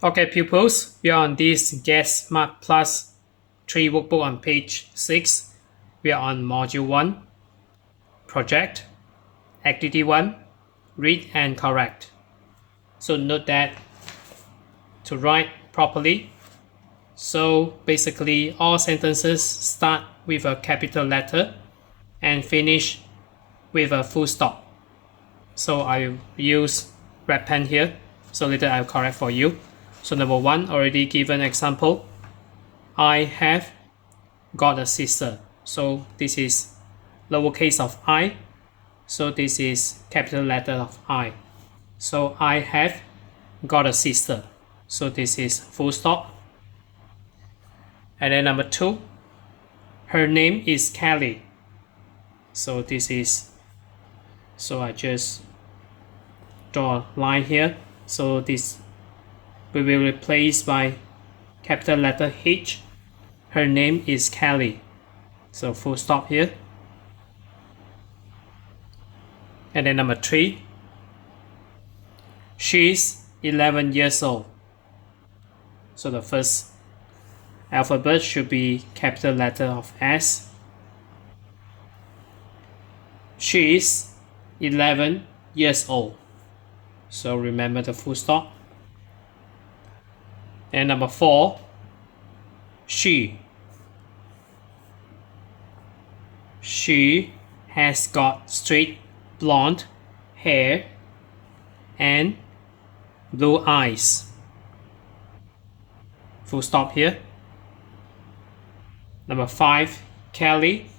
Okay, pupils, we are on this Get Smart Plus 3 workbook on page 6. We are on module 1, project, activity 1, read and correct. So note that to write properly, so basically all sentences start with a capital letter and finish with a full stop. So I use red pen here, so later I'll correct for you. So number 1, already given example. I have got a sister. So this is lowercase of I. So this is capital letter of I. So I have got a sister. So this is full stop. And then number 2, her name is Kelly. So this is, so I just draw a line here. So this we will replace by capital letter H. Her name is Kelly. So full stop here. And then number 3, she's 11 years old. So the first alphabet should be capital letter of S. She is 11 years old. So remember the full stop. And number 4, she has got straight blonde hair and blue eyes. Full stop here. Number 5, Kelly.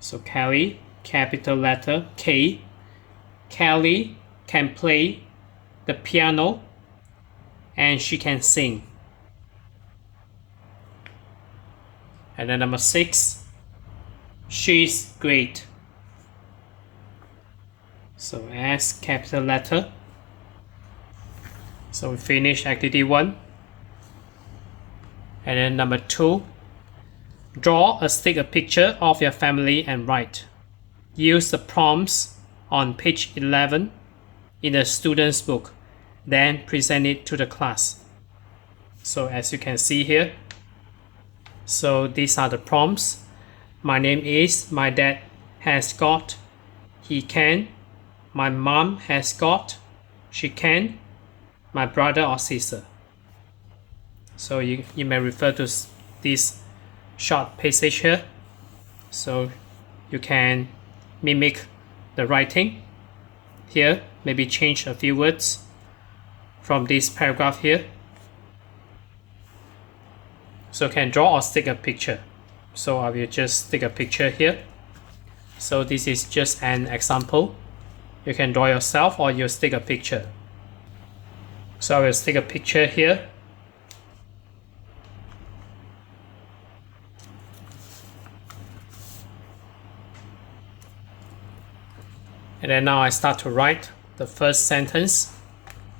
So Kelly, capital letter K. Kelly can play the piano and she can sing. And then number 6, she's great. So S, capital letter. So we finish activity 1. And then number 2, draw or stick a picture of your family and write. Use the prompts on page 11 in the student's book, then present it to the class. So as you can see here, so these are the prompts. My name is, my dad has got, he can, my mom has got, she can, my brother or sister. So you may refer to this short passage here. So you can mimic the writing here, maybe change a few words from this paragraph here. So can draw or stick a picture. So I will just stick a picture here. So this is just an example. You can draw yourself or you stick a picture. So I will stick a picture here. And then now I start to write the first sentence.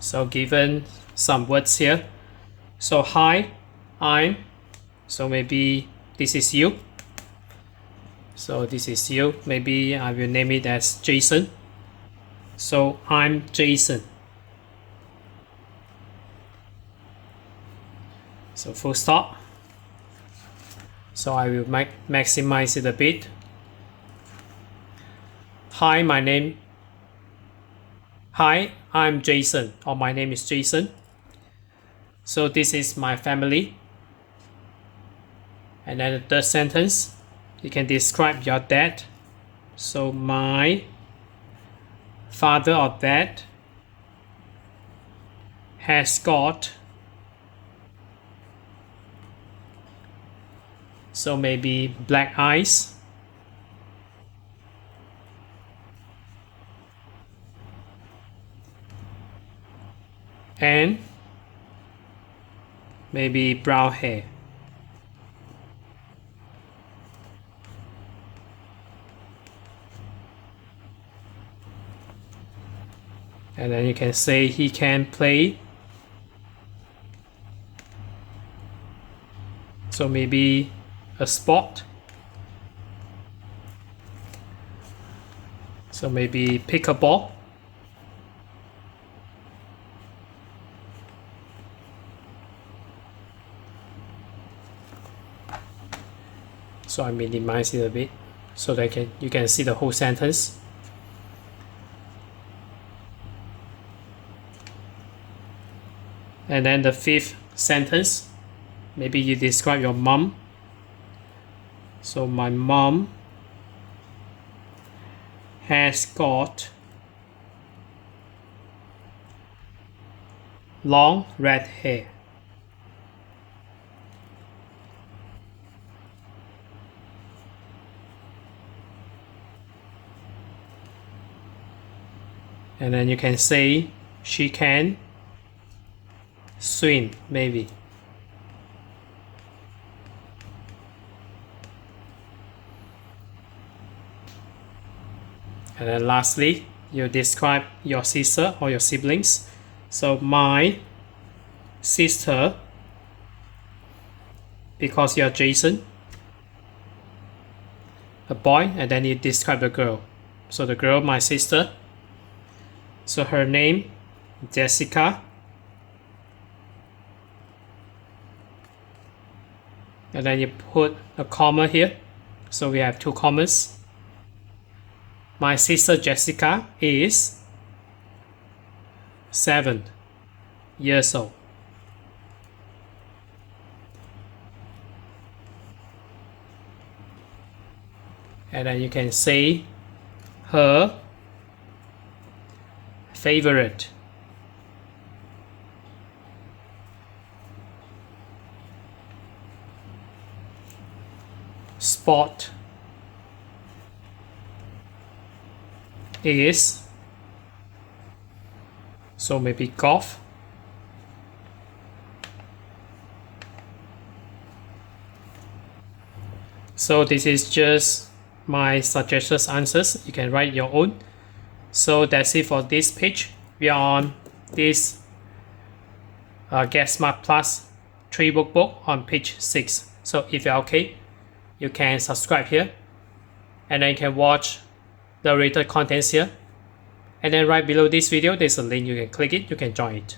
So given some words here. So hi, I'm, so maybe this is you. So this is you. Maybe I will name it as Jason. So I'm Jason. So full stop. So I will maximize it a bit. Hi, I'm Jason, or my name is Jason. So this is my family. And then the third sentence, you can describe your dad. So my father or dad has got, so maybe black eyes. And maybe brown hair. And then you can say he can play. So maybe a sport. So maybe pick a ball. So I minimize it a bit so that you can see the whole sentence. And then the fifth sentence, maybe you describe your mom. So my mom has got long red hair. And then you can say she can swim, maybe. And then lastly, you describe your sister or your siblings. So my sister, because you're Jason, a boy, and then you describe the girl. So the girl, my sister. So her name, Jessica. And then you put a comma here. So we have two commas. My sister Jessica is 7 years old. And then you can say her favorite sport is, so maybe golf. So this is just my suggested answers. You can write your own. So that's it for this page. We are on this Get Smart Plus 3 workbook on page 6. So if you're okay, you can subscribe here, and then you can watch the related contents here. And then right below this video, there's a link. You can click it, you can join it.